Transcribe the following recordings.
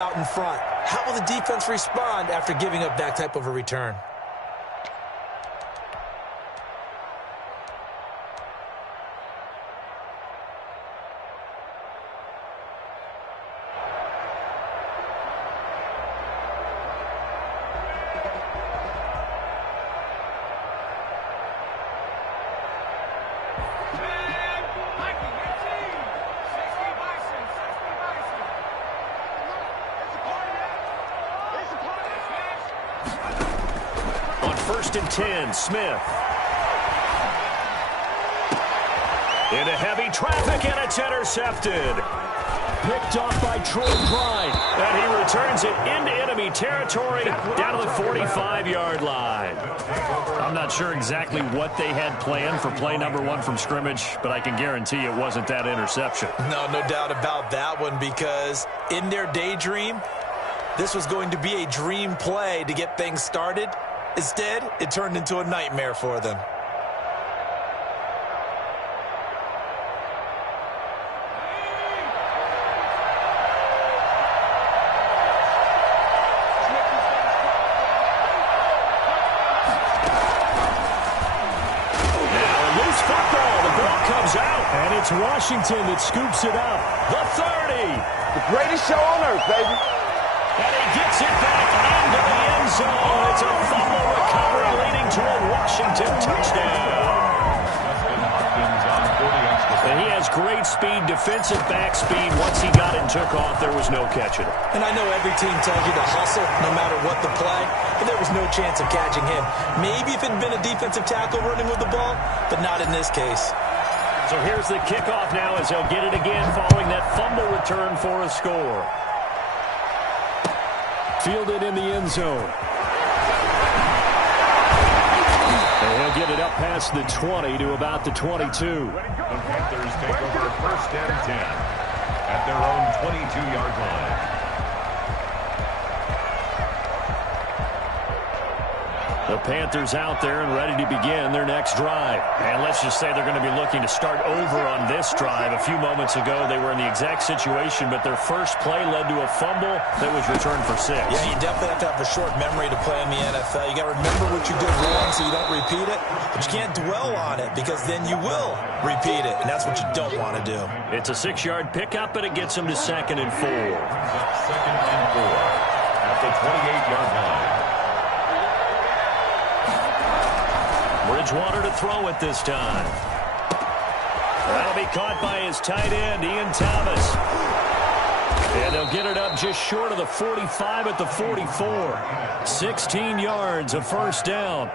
out in front. How will the defense respond after giving up that type of a return? First and 10, Smith. Into heavy traffic, and it's intercepted. Picked off by Troy Pride. And he returns it into enemy territory down to the 45-yard line. I'm not sure exactly what they had planned for play number 1 from scrimmage, but I can guarantee it wasn't that interception. No doubt about that one, because in their daydream, this was going to be a dream play to get things started. Instead, it turned into a nightmare for them. Now a loose football. The ball comes out. And it's Washington that scoops it up. The 30. The greatest show on earth, baby. And he gets it back into the end zone. It's a fumble recovery leading to a Washington touchdown. And he has great speed, defensive back speed. Once he got it and took off, there was no catching it. And I know every team tells you to hustle no matter what the play, but there was no chance of catching him. Maybe if it had been a defensive tackle running with the ball, but not in this case. So here's the kickoff now as they'll get it again following that fumble return for a score. Fielded in the end zone. And he'll get it up past the 20 to about the 22. The Panthers take over first and 10 at their own 22-yard line. The Panthers out there and ready to begin their next drive. And let's just say they're going to be looking to start over on this drive. A few moments ago, they were in the exact situation, but their first play led to a fumble that was returned for 6. Yeah, you definitely have to have a short memory to play in the NFL. You got to remember what you did wrong so you don't repeat it, but you can't dwell on it because then you will repeat it, and that's what you don't want to do. It's a 6-yard pickup, and it gets them to 2nd and 4. Second and 4 at the 28-yard line. Bridgewater to throw it this time. That'll be caught by his tight end, Ian Thomas. And they'll get it up just short of the 45 at the 44. 16 yards, a first down.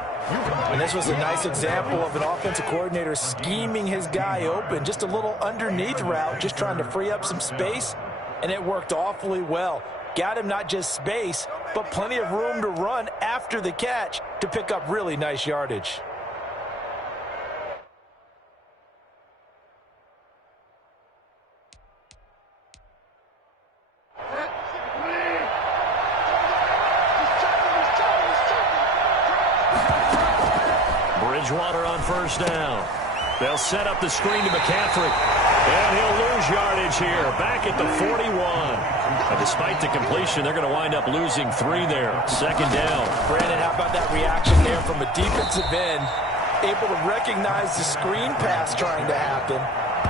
And this was a nice example of an offensive coordinator scheming his guy open. Just a little underneath route, just trying to free up some space, and it worked awfully well. Got him not just space, but plenty of room to run after the catch to pick up really nice yardage. Bridgewater on first down. They'll set up the screen to McCaffrey. And he'll lose yardage here. Back at the 41. And despite the completion, they're going to wind up losing 3 there. 2nd down. Brandon, how about that reaction there from a defensive end? Able to recognize the screen pass trying to happen.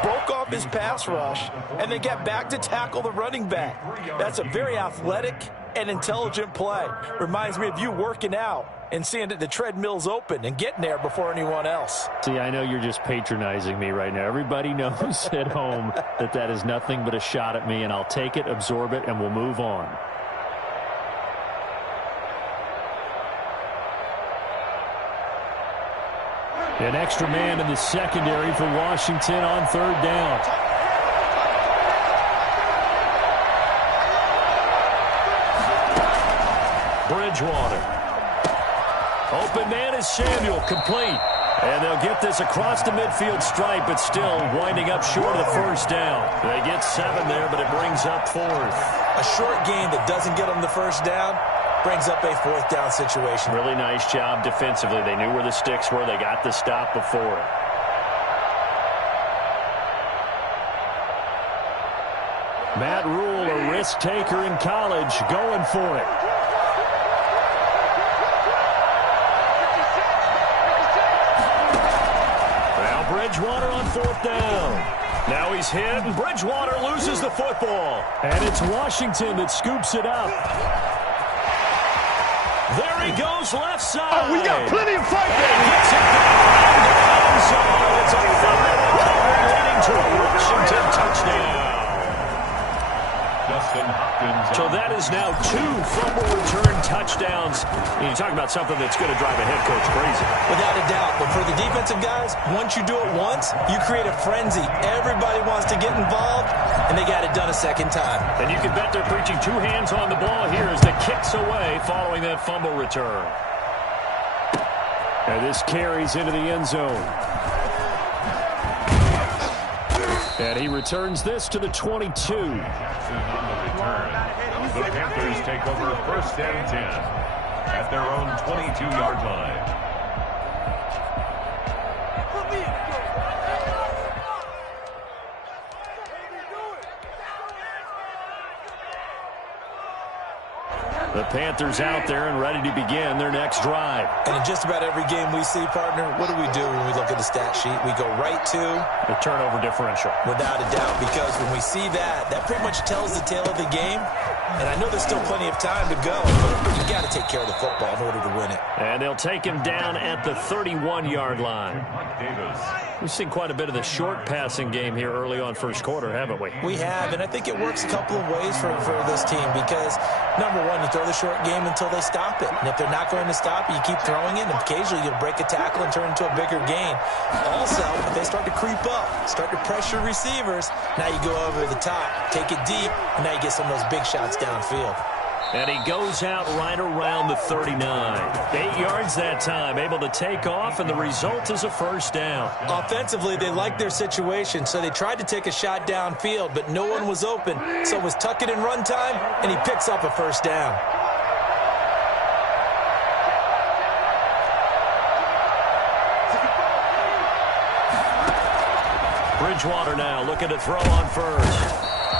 Broke off his pass rush. And then get back to tackle the running back. That's a very athletic and intelligent play. Reminds me of you working out and seeing that the treadmill's open and getting there before anyone else. See, I know you're just patronizing me right now. Everybody knows at home that that is nothing but a shot at me, and I'll take it, absorb it, and we'll move on. An extra man in the secondary for Washington on 3rd down. Bridgewater. Open man is Samuel, complete. And they'll get this across the midfield stripe, but still winding up short of the first down. They get 7 there, but it brings up 4th. A short gain that doesn't get them the first down brings up a 4th down situation. Really nice job defensively. They knew where the sticks were. They got the stop before it. Matt Rule, a risk taker in college, going for it. Now Bridgewater on 4th down. Now he's hit, and Bridgewater loses the football. And it's Washington that scoops it up. There he goes, left side. Oh, we got plenty of fight And there. he gets it back into the end zone. It's a fumble recovery leading to a Washington touchdown. Justin Hopkins. So that is now 2 fumble return touchdowns. And you talk about something that's going to drive a head coach crazy. Without a doubt. But for the defensive guys, once you do it once, you create a frenzy. Everybody wants to get involved, and they got it done a second time. And you can bet they're preaching 2 hands on the ball here as the kick's away following that fumble return. And this carries into the end zone. And he returns this to the 22. Jackson on the return. The Panthers take over 1st and 10 at their own 22-yard line. The Panthers out there and ready to begin their next drive. And in just about every game we see, partner, what do we do when we look at the stat sheet? We go right to The turnover differential. without a doubt, because when we see that, that pretty much tells the tale of the game. And I know there's still plenty of time to go, but you got to take care of the football in order to win it. And they'll take him down at the 31-yard line. Mike Davis. We've seen quite a bit of the short passing game here early on first quarter, haven't we? We have, and I think it works a couple of ways for this team because, number one, you throw the short game until they stop it. And if they're not going to stop it, you keep throwing it, and occasionally you'll break a tackle and turn into a bigger gain. Also, if they start to creep up, start to pressure receivers, now you go over the top, take it deep, and now you get some of those big shots downfield. And he goes out right around the 39. 8 yards that time, able to take off, and the result is a first down. Offensively, they liked their situation, so they tried to take a shot downfield, but no one was open. So it was tuck it in run time, and he picks up a first down. Bridgewater now looking to throw on first.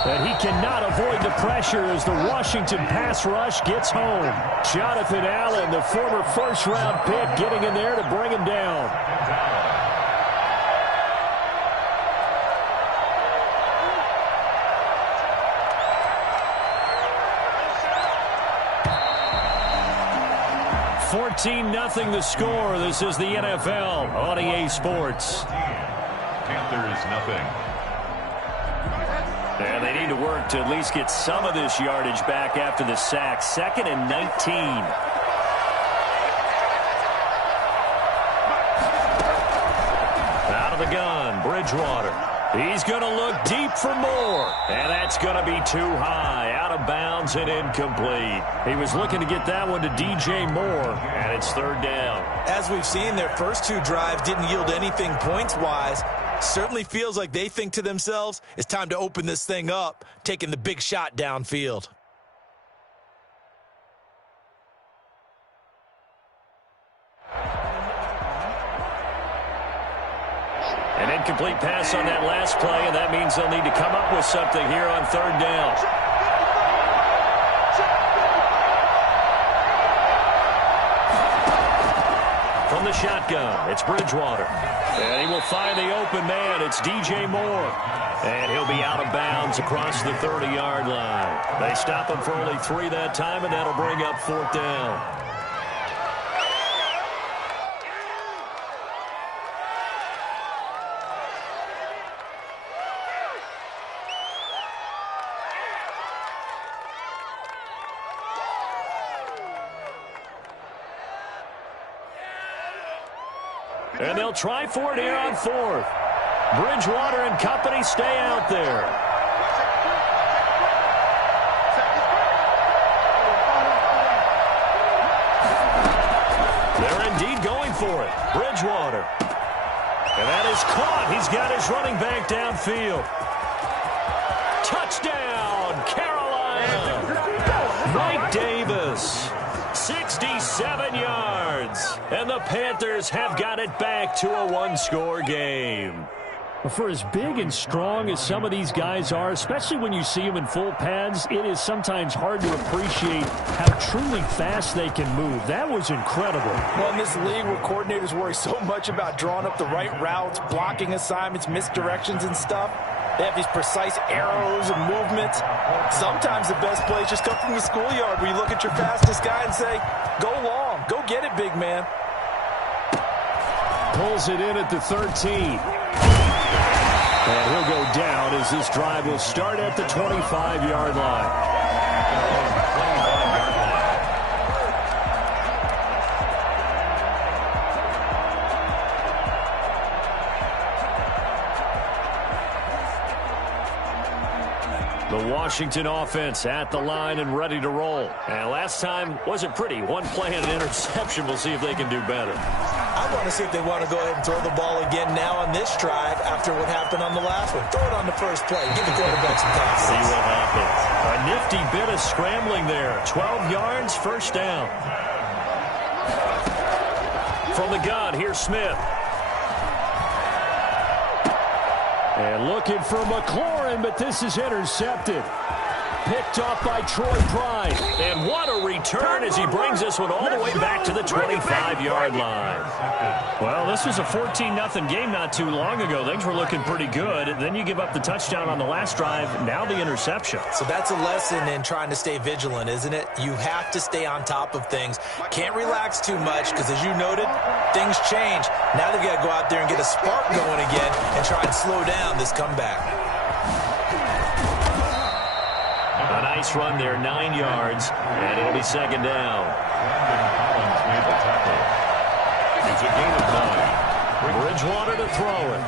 And he cannot avoid the pressure as the Washington pass rush gets home. Jonathan Allen, the former first-round pick, getting in there to bring him down. (14-0) the score. This is the NFL on EA Sports. Panthers nothing. And they need to work to at least get some of this yardage back after the sack. 2nd and 19. Out of the gun, Bridgewater. He's going to look deep for more. And that's going to be too high. Out of bounds and incomplete. He was looking to get that one to DJ Moore. And it's 3rd down. As we've seen, their first 2 drives didn't yield anything points-wise. Certainly feels like they think to themselves, it's time to open this thing up, taking the big shot downfield. An incomplete pass on that last play, and that means they'll need to come up with something here on 3rd down. From the shotgun, it's Bridgewater. And he will find the open man. It's DJ Moore. And he'll be out of bounds across the 30-yard line. They stop him for only 3 that time, and that'll bring up 4th down. And they'll try for it here on 4th. Bridgewater and company stay out there. They're indeed going for it. Bridgewater. And that is caught. He's got his running back downfield. Touchdown, Carolina. Mike Davis. 67 yards. And the Panthers have got it back to a 1-score game. For as big and strong as some of these guys are, especially when you see them in full pads, it is sometimes hard to appreciate how truly fast they can move. That was incredible. Well, in this league where coordinators worry so much about drawing up the right routes, blocking assignments, misdirections and stuff, they have these precise arrows and movements. Sometimes the best plays just come from the schoolyard where you look at your fastest guy and say, go long, go get it, big man. Pulls it in at the 13. And he'll go down as this drive will start at the 25-yard line. The Washington offense at the line and ready to roll. And last time wasn't pretty. One play and an interception. We'll see if they can do better. I want to see if they want to go ahead and throw the ball again now on this drive after what happened on the last one. Throw it on the first play. Give the quarterback some confidence. See what happens. A nifty bit of scrambling there. 12 yards, first down. From the gun, here's Smith. And looking for McLaurin, but this is intercepted. Picked off by Troy Pride. And what a return as he brings this one all the way back to the 25-yard line. Well, this was a 14-0 game not too long ago. Things were looking pretty good. Then you give up the touchdown on the last drive. Now the interception. So that's a lesson in trying to stay vigilant, isn't it? You have to stay on top of things. Can't relax too much because, as you noted, things change. Now they've got to go out there and get a spark going again and try and slow down this comeback. A nice run there, 9 yards, and it'll be second down. It's a gain of 9. Bridgewater to throw it.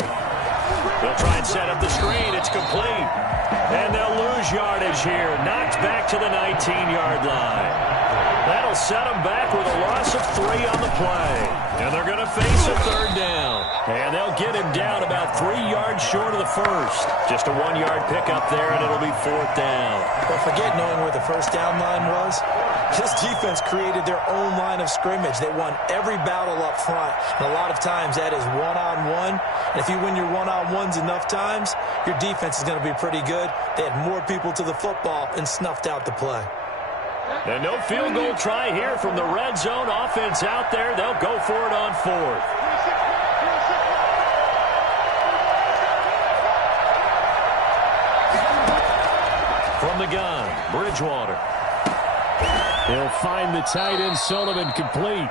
They'll try and set up the screen. It's complete. And they'll lose yardage here. Knocked back to the 19-yard line. That'll set them back with a loss of 3 on the play. And they're going to face a third down. And they'll get him down about 3 yards short of the first. Just a 1-yard pickup there, and it'll be fourth down. But forget knowing where the first down line was. This defense created their own line of scrimmage. They won every battle up front. And a lot of times that is one-on-one. And if you win your one-on-ones enough times, your defense is going to be pretty good. They had more people to the football and snuffed out the play. And no field goal try here from the red zone offense out there. They'll go for it on fourth. From the gun, Bridgewater. He'll find the tight end Sullivan complete.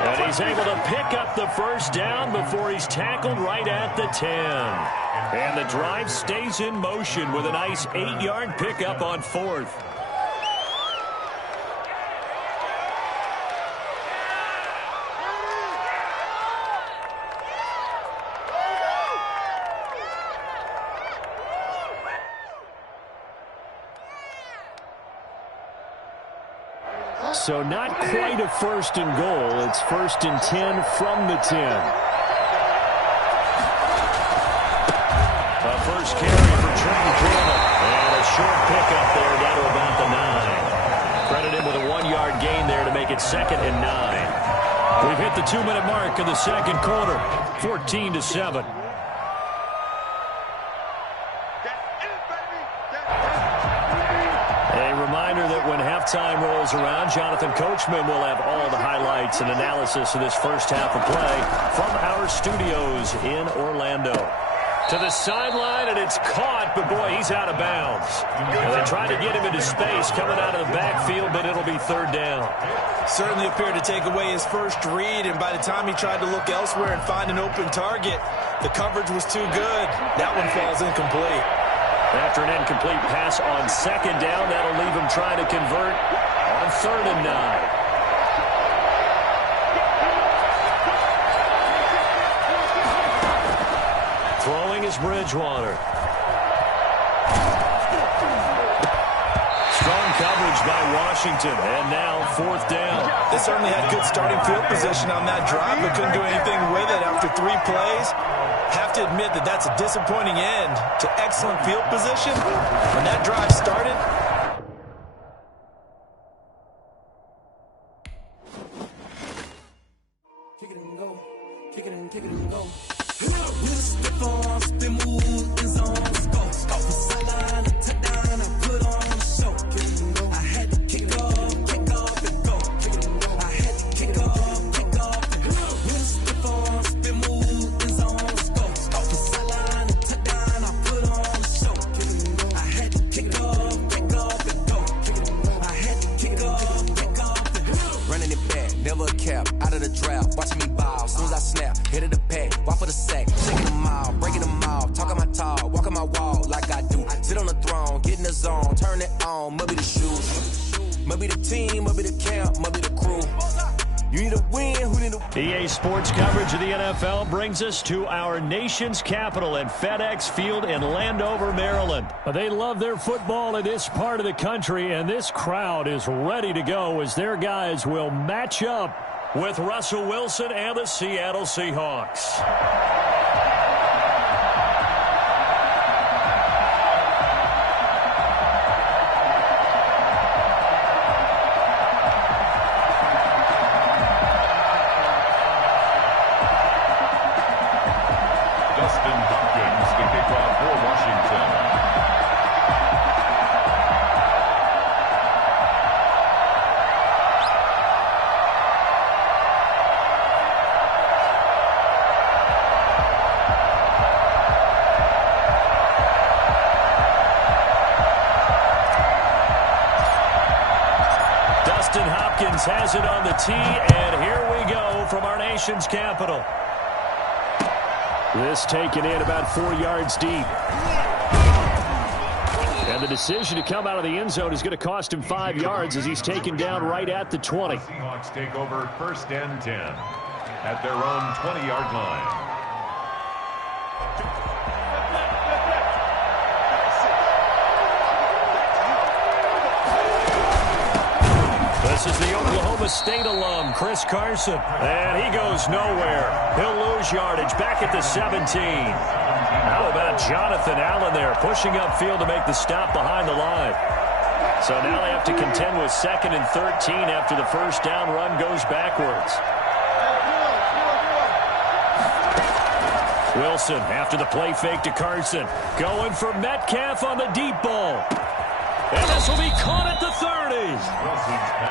And he's able to pick up the first down before he's tackled right at the 10. And the drive stays in motion with a nice 8-yard pickup on fourth. So not quite a first and goal. It's first and 10 from the 10. A first carry for Trenton Campbell. And a short pickup there down to about the 9. Credit him with a 1-yard gain there to make it second and 9. We've hit the 2-minute mark of the second quarter. 14-7. That when halftime rolls around, Jonathan Coachman will have all the highlights and analysis of this first half of play from our studios in Orlando. To the sideline, and it's caught, but boy, he's out of bounds. And they tried to get him into space coming out of the backfield, but it'll be third down. Certainly appeared to take away his first read, and by the time he tried to look elsewhere and find an open target, the coverage was too good. That one falls incomplete. After an incomplete pass on second down, that'll leave him trying to convert on third and 9. Throwing is Bridgewater. Strong coverage by Washington, and now fourth down. They certainly had good starting field position on that drive, but couldn't do anything with it after 3 plays. Have to admit that that's a disappointing end to excellent field position. When that drive started, kick it and go, kick it and go. EA Sports coverage of the NFL brings us to our nation's capital at FedEx Field in Landover, Maryland. They love their football in this part of the country, and this crowd is ready to go as their guys will match up with Russell Wilson and the Seattle Seahawks. Has it on the tee, and here we go from our nation's capital. This taken in about 4 yards deep. And the decision to come out of the end zone is going to cost him 5 yards as he's taken down right at the 20. The Seahawks take over 1st and 10 at their own 20-yard line. This is the Oklahoma State alum, Chris Carson. And he goes nowhere. He'll lose yardage back at the 17. How about Jonathan Allen there, pushing upfield to make the stop behind the line. So now they have to contend with 2nd and 13 after the first down run goes backwards. Wilson after the play fake to Carson. Going for Metcalf on the deep ball. And this will be caught at the 30.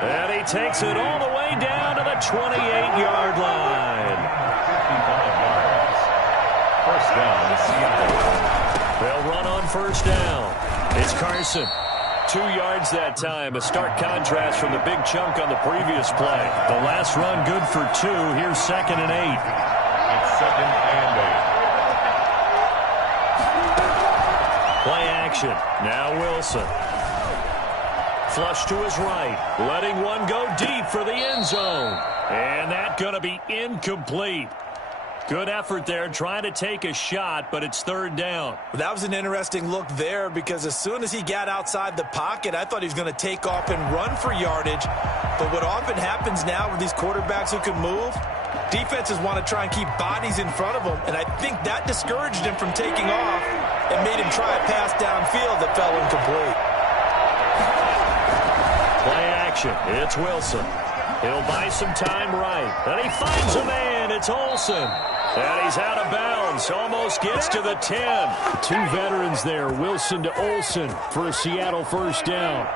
And he takes it all the way down to the 28-yard line. 55 yards. First down, Seattle. They'll run on first down. It's Carson. 2 yards that time. A stark contrast from the big chunk on the previous play. The last run good for 2. Here's 2nd and 8. It's 2nd and 8. Play action. Now Wilson. Flush to his right, letting one go deep for the end zone. And that's going to be incomplete. Good effort there, trying to take a shot, but it's 3rd down. That was an interesting look there because as soon as he got outside the pocket, I thought he was going to take off and run for yardage. But what often happens now with these quarterbacks who can move, defenses want to try and keep bodies in front of them, and I think that discouraged him from taking off and made him try a pass downfield that fell incomplete. Play action. It's Wilson. He'll buy some time right. And he finds a man. It's Olsen. And he's out of bounds. Almost gets to the 10. 2 veterans there. Wilson to Olsen for a Seattle first down.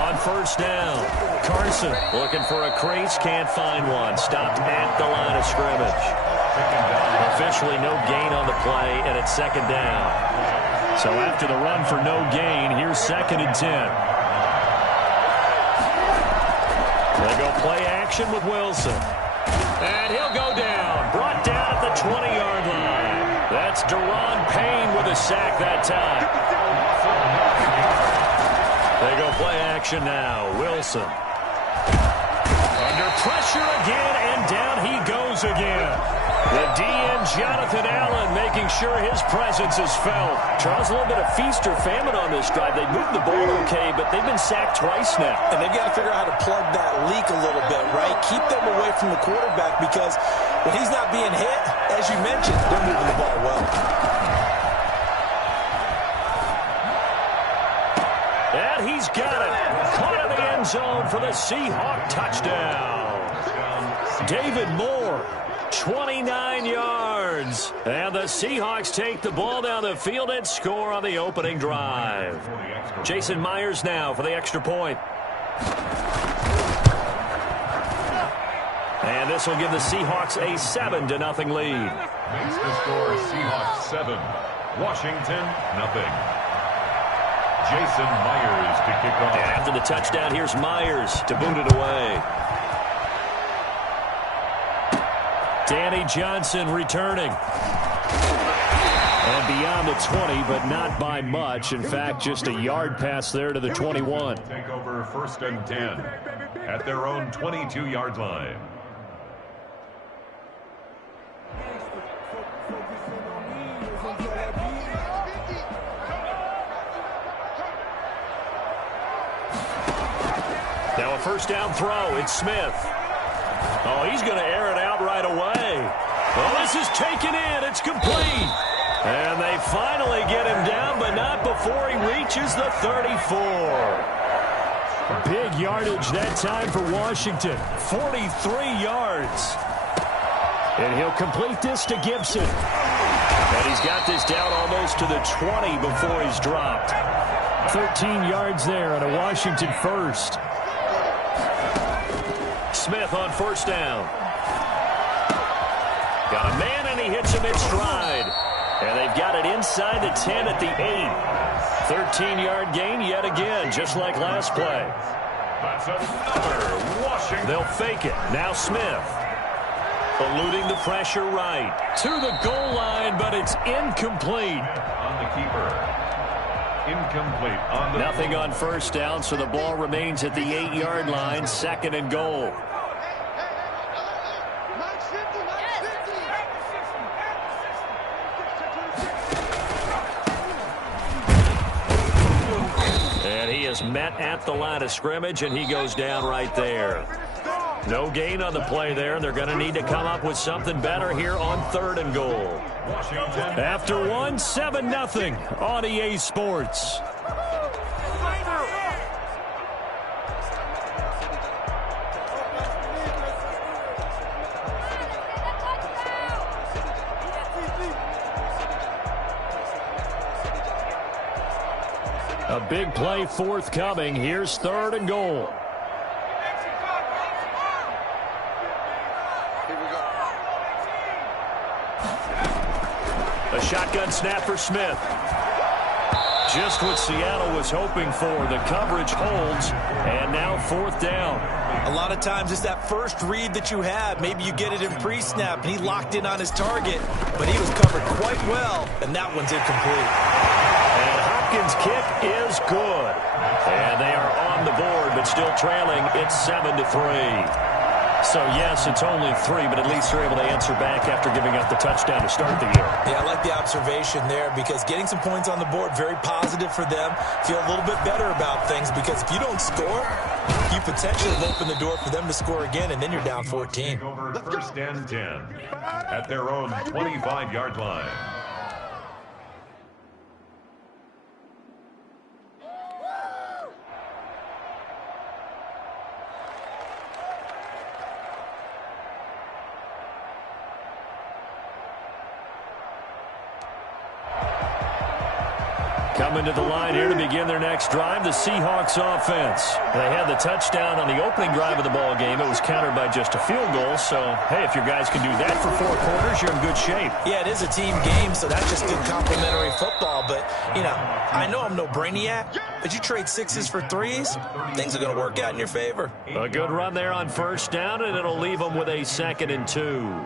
On first down, Carson looking for a crease. Can't find one. Stopped at the line of scrimmage. Officially no gain on the play, and it's 2nd down. So after the run for no gain, here's 2nd and 10. They go play action with Wilson. And he'll go down. Brought down at the 20-yard line. That's Deron Payne with a sack that time. They go play action now. Wilson. Under pressure again, and down he goes again. The DN, Jonathan Allen, making sure his presence is felt. Charles, a little bit of feast or famine on this drive. They moved the ball okay, but they've been sacked twice now. And they've got to figure out how to plug that leak a little bit, right? Keep them away from the quarterback because when he's not being hit, as you mentioned, they're moving the ball well. And he's got it. Caught in the end zone for the Seahawk touchdown. David Moore, 29 yards. And the Seahawks take the ball down the field and score on the opening drive. Jason Myers now for the extra point. And this will give the Seahawks a 7-0 lead. Makes the score Seahawks 7, Washington 0. Jason Myers to kick off. And after the touchdown, here's Myers to boot it away. Danny Johnson returning. And beyond the 20, but not by much. In fact, just a yard pass there to the 21. Take over 1st and 10 at their own 22-yard line. Now a first down throw. It's Smith. Oh, he's going to air it out right away. Oh, this is taken in. It's complete. And they finally get him down, but not before he reaches the 34. Big yardage that time for Washington. 43 yards. And he'll complete this to Gibson. And he's got this down almost to the 20 before he's dropped. 13 yards there on a Washington first. Smith on first down. Got a man, and he hits him in stride. And they've got it inside the 10 at the 8. 13-yard gain yet again, just like last play. That's another Washington. They'll fake it. Now Smith. Eluding the pressure right. To the goal line, but it's incomplete. On the keeper. Incomplete on the... Nothing on first down, so the ball remains at the 8-yard line, 2nd and goal. And he is met at the line of scrimmage, and he goes down right there. No gain on the play there. They're going to need to come up with something better here on 3rd and goal. Washington. After one, 7-0 on EA Sports. A big play forthcoming. Here's 3rd and goal. A shotgun snap for Smith. Just what Seattle was hoping for. The coverage holds, and now 4th down. A lot of times it's that first read that you have. Maybe you get it in pre-snap, and he locked in on his target, but he was covered quite well, and that one's incomplete. And Hopkins' kick is good. And they are on the board, but still trailing. It's 7-3. So, yes, it's only 3, but at least they're able to answer back after giving up the touchdown to start the year. Yeah, I like the observation there because getting some points on the board, very positive for them. Feel a little bit better about things because if you don't score, you potentially have opened the door for them to score again, and then you're down 14. Over 1st and 10 at their own 25-yard line. Coming to the line here to begin their next drive, the Seahawks offense. They had the touchdown on the opening drive of the ball game. It was countered by just a field goal. So, hey, if your guys can do that for 4 quarters, you're in good shape. Yeah, it is a team game, so that's just good complimentary football. But, you know, I know I'm no brainiac, but you trade 6s for 3s, things are going to work out in your favor. A good run there on first down, and it'll leave them with a 2nd and 2.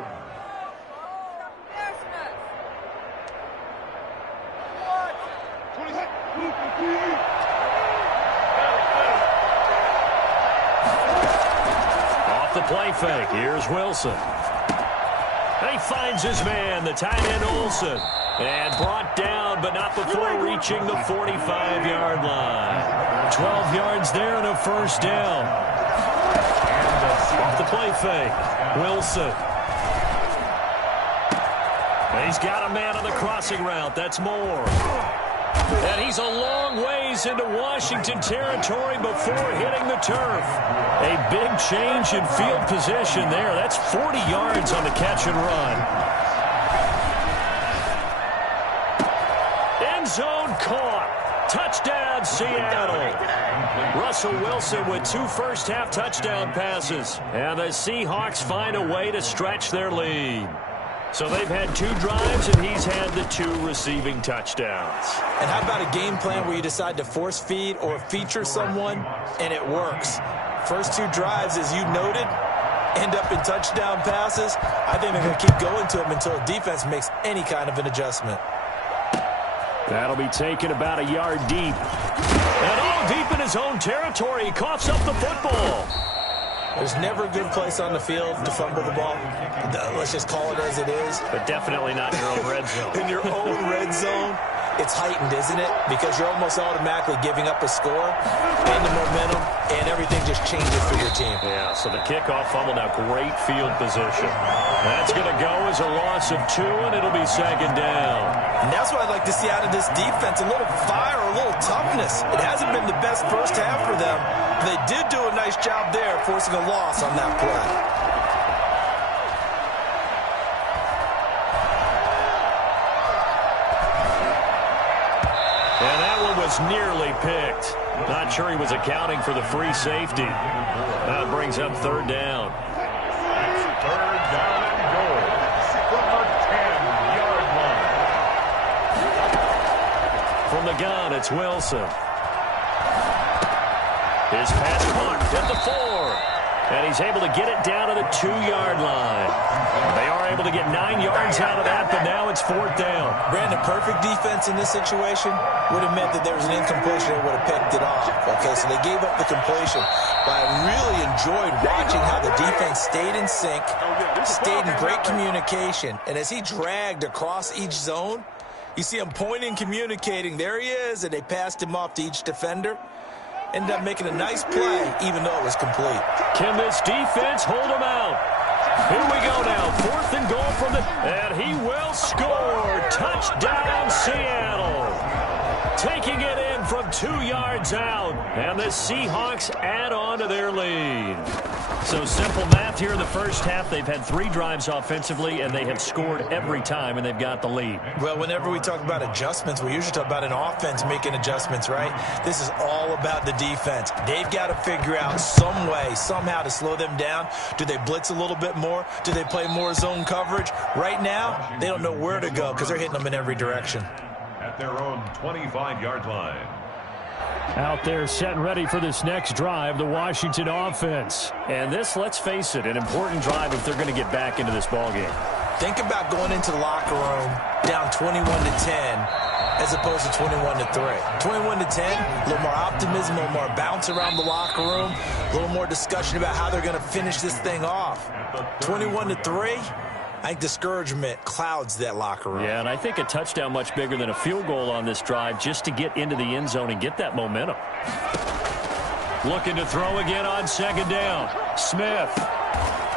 Off the play fake, here's Wilson. And he finds his man, the tight end Olsen. And brought down, but not before reaching the 45-yard line. 12 yards there and a first down. Off the play fake, Wilson. And he's got a man on the crossing route. That's Moore. And he's a long ways into Washington territory before hitting the turf. A big change in field position there. That's 40 yards on the catch and run. End zone caught. Touchdown, Seattle. Russell Wilson with 2 first-half touchdown passes. And the Seahawks find a way to stretch their lead. So they've had 2 drives, and he's had the 2 receiving touchdowns. And how about a game plan where you decide to force feed or feature someone, and it works? First 2 drives, as you noted, end up in touchdown passes. I think they're going to keep going to them until the defense makes any kind of an adjustment. That'll be taken about a yard deep. And all deep in his own territory. He coughs up the football. There's never a good place on the field to fumble the ball. Let's just call it as it is. But definitely not in your own red zone. In your own red zone, it's heightened, isn't it? Because you're almost automatically giving up a score and the momentum, and everything just changes for your team. Yeah, so the kickoff fumble now, great field position. That's going to go as a loss of 2, and it'll be second down. And that's what I'd like to see out of this defense, a little fire, a little toughness. It hasn't been the best first half for them. They did do a nice job there, forcing a loss on that play. And that one was nearly picked. Not sure he was accounting for the free safety. That brings up third down. It's third down and goal from the 10-yard line. From the gun, it's Wilson. His pass blocked at the 4. And he's able to get it down to the 2-yard line. They are able to get 9 yards out of that, but now it's fourth down. Brandon, perfect defense in this situation would have meant that there was an incompletion. They would have picked it off. Okay, so they gave up the completion. But I really enjoyed watching how the defense stayed in sync, stayed in great communication. And as he dragged across each zone, you see him pointing, communicating. There he is, and they passed him off to each defender. Ended up making a nice play, even though it was complete. Can this defense hold him out? Here we go now. 4th and goal from the... And he will score. Touchdown, Seattle. Taking it in from 2 yards out. And the Seahawks add on to their lead. So simple math here in the first half. They've had 3 drives offensively, and they have scored every time, and they've got the lead. Well, whenever we talk about adjustments, we usually talk about an offense making adjustments, right? This is all about the defense. They've got to figure out some way, somehow to slow them down. Do they blitz a little bit more? Do they play more zone coverage? Right now, they don't know where to go because they're hitting them in every direction. At their own 25-yard line. Out there set and ready for this next drive, the Washington offense. And this, let's face it, an important drive if they're going to get back into this ballgame. Think about going into the locker room down 21-10 as opposed to 21-3. 21-10, a little more optimism, a little more bounce around the locker room, a little more discussion about how they're going to finish this thing off. 21-3, I think discouragement clouds that locker room. Yeah, and I think a touchdown much bigger than a field goal on this drive just to get into the end zone and get that momentum. Looking to throw again on second down. Smith.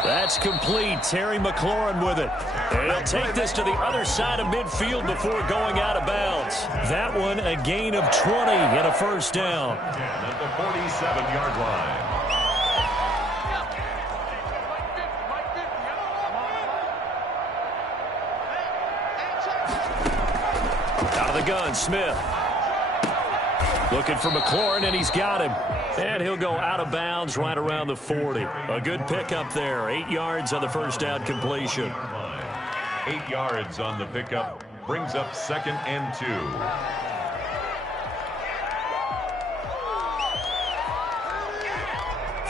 That's complete. Terry McLaurin with it. And he'll take this to the other side of midfield before going out of bounds. That one a gain of 20 and a first down. At the 47-yard line. Gun, Smith. Looking for McLaurin, and he's got him. And he'll go out of bounds right around the 40. A good pickup there. 8 yards on the first down completion. 8 yards on the pickup. Brings up 2nd and 2.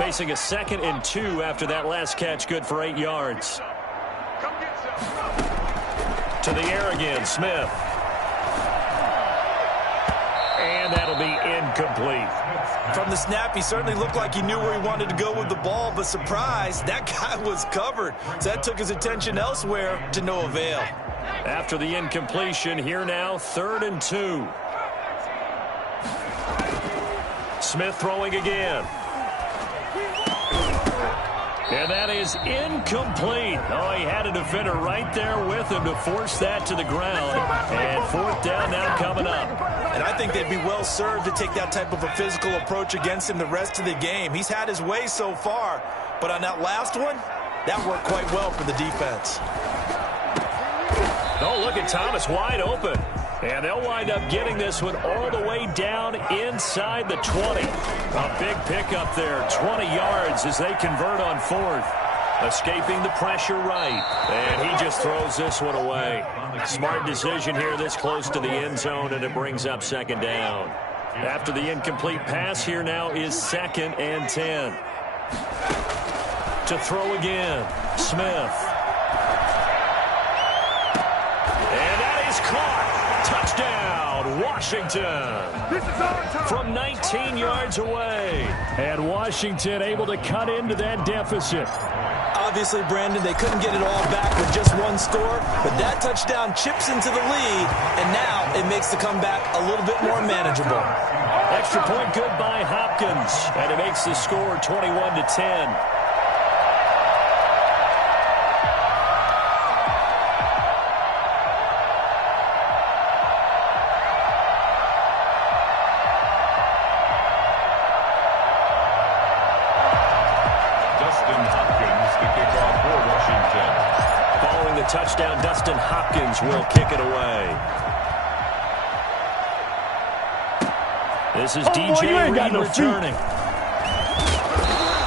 Facing a 2nd and 2 after that last catch. Good for 8 yards. To the air again, Smith. And that'll be incomplete. From the snap, he certainly looked like he knew where he wanted to go with the ball, but surprise, that guy was covered. So that took his attention elsewhere to no avail. After the incompletion, here now, 3rd and 2. Smith throwing again. And that is incomplete. Oh, he had a defender right there with him to force that to the ground. And fourth down now coming up. And I think they'd be well served to take that type of a physical approach against him the rest of the game. He's had his way so far, but on that last one, that worked quite well for the defense. Oh, look at Thomas wide open. And they'll wind up getting this one all the way down inside the 20. A big pickup there, 20 yards as they convert on fourth. Escaping the pressure right. And he just throws this one away. Smart decision here this close to the end zone, and it brings up second down. After the incomplete pass, here now is 2nd and 10. To throw again, Smith. And that is caught. Touchdown, Washington. From 19 yards away. And Washington able to cut into that deficit. Obviously, Brandon, they couldn't get it all back with just one score, but that touchdown chips into the lead, and now it makes the comeback a little bit more manageable. Extra point good by Hopkins, and it makes the score 21-10. Touchdown, Dustin Hopkins will kick it away. This is DJ Reed returning.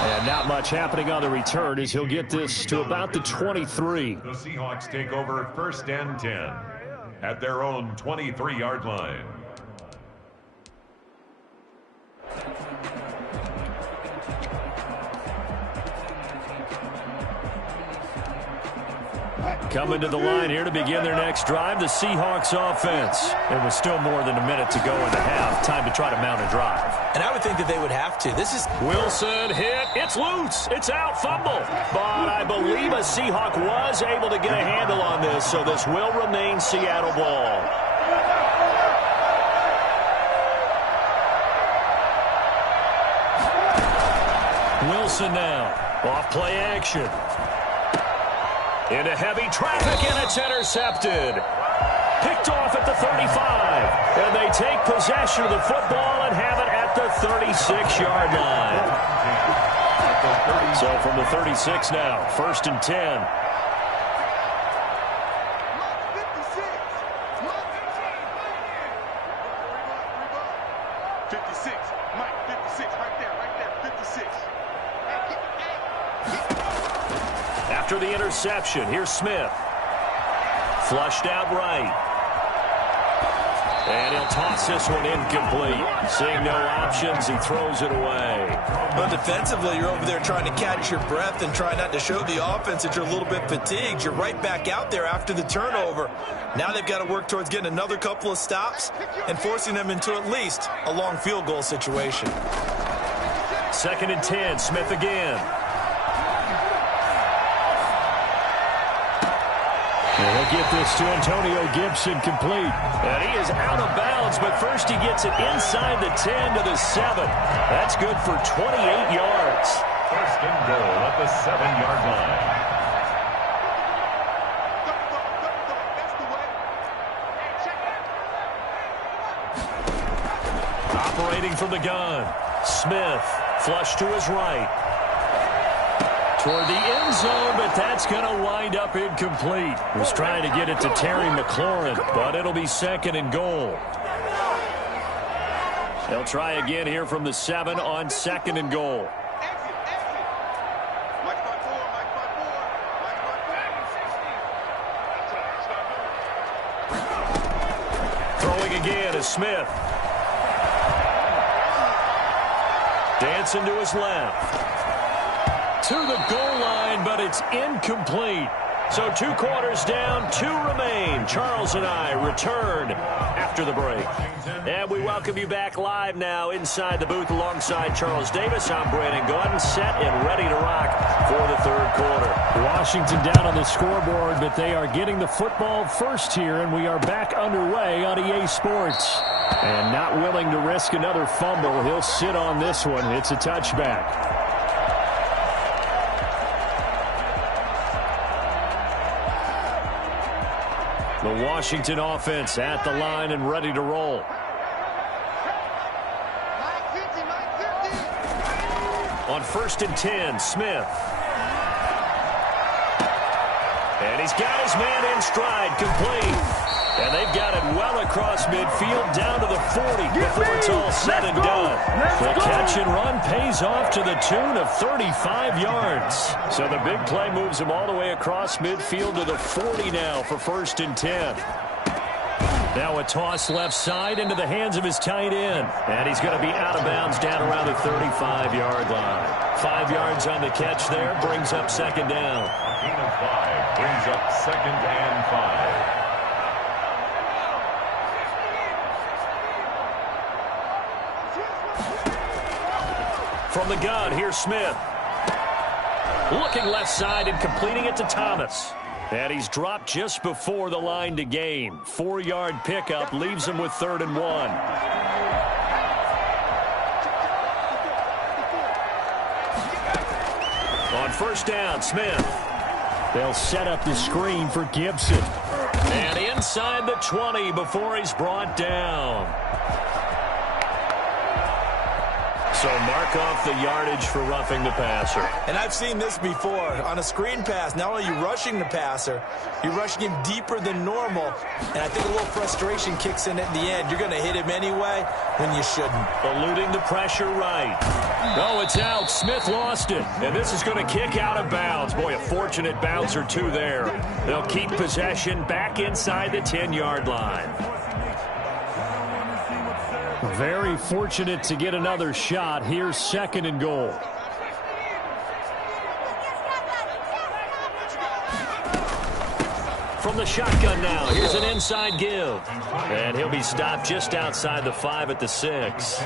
And not much happening on the return as he'll get this to about the 23. The Seahawks take over 1st and 10 at their own 23-yard line. Coming to the line here to begin their next drive, the Seahawks offense. It was still more than a minute to go in the half. Time to try to mount a drive. And I would think that they would have to. This is Wilson hit. It's loose. It's out. Fumble. But I believe a Seahawk was able to get a handle on this, so this will remain Seattle ball. Wilson now. Off play action. Into heavy traffic, and it's intercepted. Picked off at the 35. And they take possession of the football and have it at the 36-yard line. So from the 36 now, 1st and 10. After the interception, here's Smith. Flushed out right. And he'll toss this one incomplete. Seeing no options, he throws it away. Well, defensively, you're over there trying to catch your breath and try not to show the offense that you're a little bit fatigued. You're right back out there after the turnover. Now they've got to work towards getting another couple of stops and forcing them into at least a long field goal situation. 2nd and 10, Smith again. And he'll get this to Antonio Gibson complete. And he is out of bounds, but first he gets it inside the 10 to the 7. That's good for 28 yards. 1st and goal at the 7-yard line. Operating from the gun. Smith, flush to his right. Toward the end zone, but that's going to wind up incomplete. Was trying to get it to Terry McLaurin, but it'll be 2nd and goal. They'll try again here from the 7 on 2nd and goal. Throwing again is Smith. Dancing to his left. To the goal line, but it's incomplete. So 2 quarters down, 2 remain. Charles and I return after the break. And we welcome you back live now inside the booth alongside Charles Davis. I'm Brandon Gaudin, set and ready to rock for the 3rd quarter. Washington down on the scoreboard, but they are getting the football first here, and we are back underway on EA Sports. And not willing to risk another fumble. He'll sit on this one. It's a touchback. The Washington offense at the line and ready to roll. On 1st and 10, Smith. And he's got his man in stride, complete. And they've got it well across midfield down to the 40 before it's all said and done. The catch and run pays off to the tune of 35 yards. So the big play moves him all the way across midfield to the 40 now for 1st and 10. Now a toss left side into the hands of his tight end. And he's going to be out of bounds down around the 35-yard line. 5 yards on the catch there brings up 2nd down. Gain of 5 brings up 2nd and 5. From the gun, here's Smith. Looking left side and completing it to Thomas. And he's dropped just before the line to gain. 4-yard pickup leaves him with 3rd and 1. On 1st down, Smith. They'll set up the screen for Gibson. And inside the 20 before he's brought down. So mark off the yardage for roughing the passer. And I've seen this before. On a screen pass, not only are you rushing the passer, you're rushing him deeper than normal. And I think a little frustration kicks in at the end. You're going to hit him anyway when you shouldn't. Eluding the pressure right. Oh, it's out. Smith lost it. And this is going to kick out of bounds. Boy, a fortunate bounce or two there. They'll keep possession back inside the 10-yard line. Very fortunate to get another shot. Here's 2nd and goal. From the shotgun now, here's an inside give. And he'll be stopped just outside the 5 at the 6.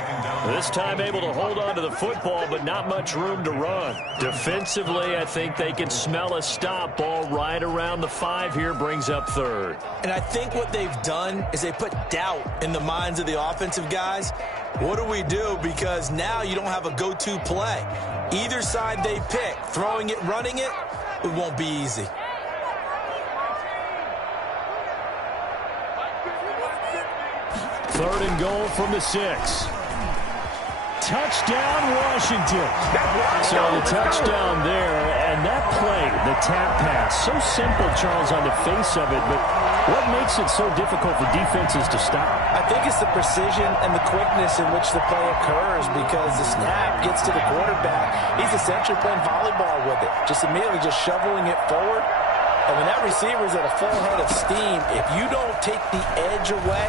This time able to hold on to the football, but not much room to run. Defensively, I think they can smell a stop ball right around the 5 here, brings up 3rd. And I think what they've done is they put doubt in the minds of the offensive guys. What do we do? Because now you don't have a go-to play. Either side they pick, throwing it, running it, it won't be easy. 3rd and goal from the 6. Touchdown, Washington. So the touchdown there, and that play, the tap pass, so simple, Charles, on the face of it, but what makes it so difficult for defenses to stop? I think it's the precision and the quickness in which the play occurs because the snap gets to the quarterback. He's essentially playing volleyball with it, just immediately just shoveling it forward. And when that receiver's at a full head of steam, if you don't take the edge away,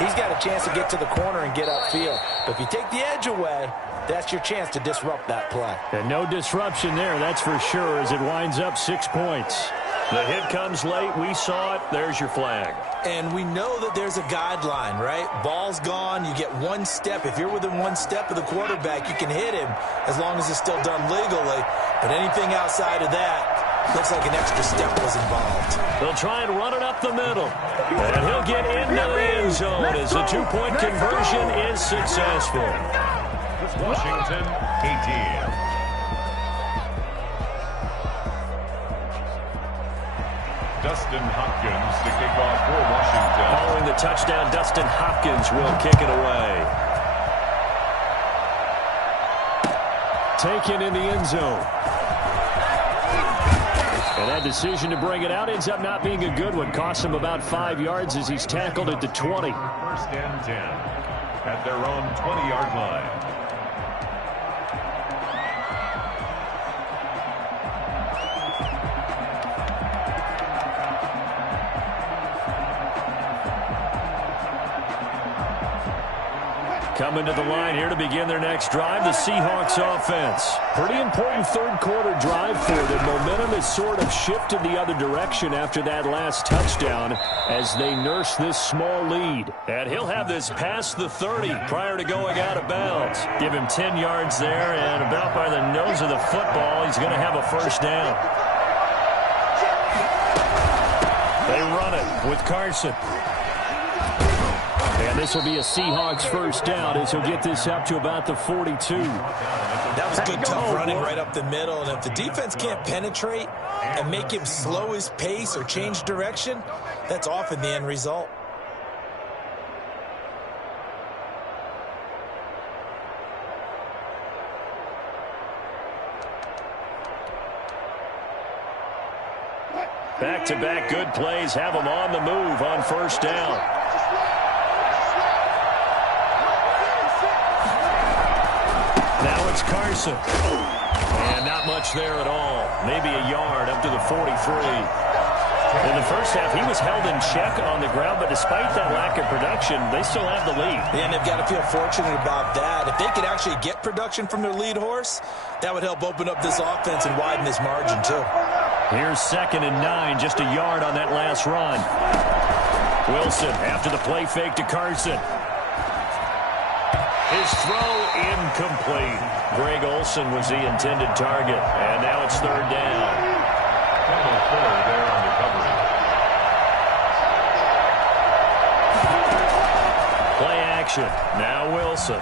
he's got a chance to get to the corner and get upfield. But if you take the edge away, that's your chance to disrupt that play. And no disruption there, that's for sure, as it winds up 6 points. The hit comes late. We saw it. There's your flag. And we know that there's a guideline, right? Ball's gone. You get 1 step. If you're within 1 step of the quarterback, you can hit him as long as it's still done legally. But anything outside of that, looks like an extra step was involved. They'll try and run it up the middle. And he'll get into the end zone as the 2-point conversion is successful. Washington, 18. Dustin Hopkins to kick off for Washington. Following the touchdown, Dustin Hopkins will kick it away. Taken in the end zone. And that decision to bring it out ends up not being a good one. Costs him about 5 yards as he's tackled at the 20. 1st and 10 at their own 20-yard line. Coming to the line here to begin their next drive, the Seahawks offense. Pretty important 3rd quarter drive for them. Momentum has sort of shifted the other direction after that last touchdown as they nurse this small lead. And he'll have this past the 30 prior to going out of bounds. Give him 10 yards there, and about by the nose of the football, he's going to have a 1st down. They run it with Carson. And this will be a Seahawks 1st down as he'll get this up to about the 42. That was good, tough running right up the middle. And if the defense can't penetrate and make him slow his pace or change direction, that's often the end result. Back-to-back good plays have them on the move on first down. Now it's Carson. And not much there at all. Maybe a yard up to the 43. In the first half, he was held in check on the ground, but despite that lack of production, they still have the lead. Yeah, and they've got to feel fortunate about that. If they could actually get production from their lead horse, that would help open up this offense and widen this margin, too. Here's 2nd and 9, just a yard on that last run. Wilson after the play fake to Carson. His throw incomplete. Greg Olsen was the intended target, and now it's 3rd down. There on the coverage. Play action. Now Wilson.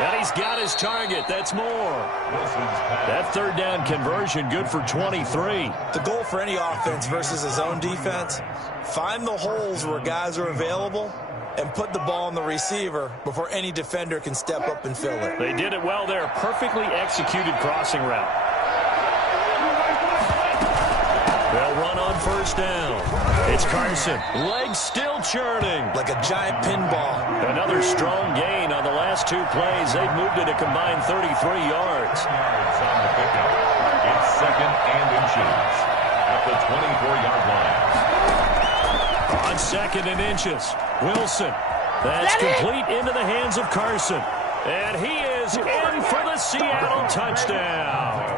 And he's got his target. That's more. That 3rd down conversion good for 23. The goal for any offense versus his own defense, find the holes where guys are available and put the ball on the receiver before any defender can step up and fill it. They did it well there. Perfectly executed crossing route. They'll run on first down. It's Carson. Legs still churning. Like a giant pinball. Another strong gain on the last 2 plays. They've moved it a combined 33 yards. On the pickup. It's 2nd and inches at the 24-yard line. On 2nd and inches, Wilson. That's complete into the hands of Carson. And he is in for the Seattle touchdown.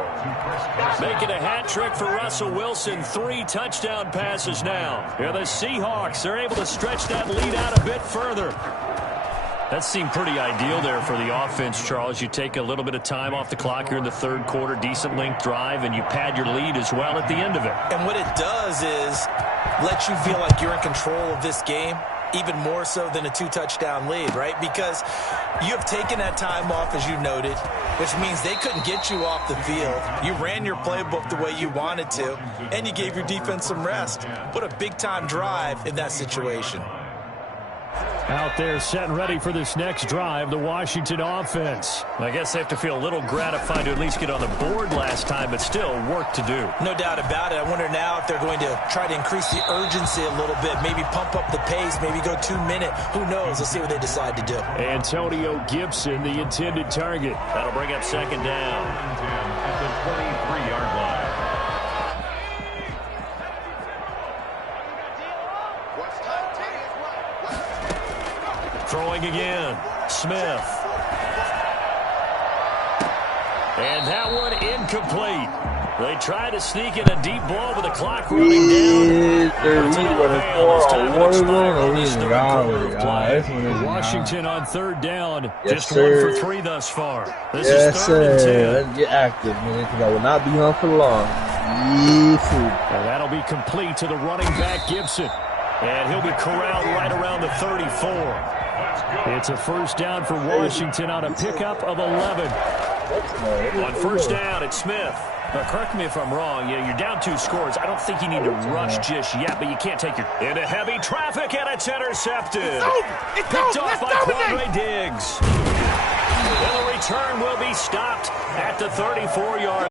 Making a hat trick for Russell Wilson. 3 touchdown passes now. Yeah, the Seahawks are able to stretch that lead out a bit further. That seemed pretty ideal there for the offense, Charles. You take a little bit of time off the clock here in the 3rd quarter, decent length drive, and you pad your lead as well at the end of it. And what it does is let you feel like you're in control of this game, even more so than a 2-touchdown lead, right? Because you have taken that time off, as you noted, which means they couldn't get you off the field. You ran your playbook the way you wanted to, and you gave your defense some rest. What a big-time drive in that situation. Out there set and ready for this next drive, the Washington offense. I guess they have to feel a little gratified to at least get on the board last time, but still work to do. No doubt about it. I wonder now if they're going to try to increase the urgency a little bit, maybe pump up the pace, maybe go 2-minute. Who knows? Let's see what they decide to do. Antonio Gibson, the intended target. That'll bring up 2nd down. At the 23-yard line. Throwing again, Smith. And that one incomplete. They try to sneak in a deep ball with the clock running down. Washington on 3rd down. Just 1 for 3 thus far. This is 3rd and 10. Let's get active, man, because I will not be on for long. And that'll be complete to the running back, Gibson. And he'll be corralled right around the 34. It's a 1st down for Washington on a pickup of 11. On 1st down, it's Smith. Now, correct me if I'm wrong. You're down 2 scores. I don't think you need to rush just yet, but you can't take your... Into heavy traffic, and it's intercepted. Picked off by Quandre Diggs. And the return will be stopped at the 34-yard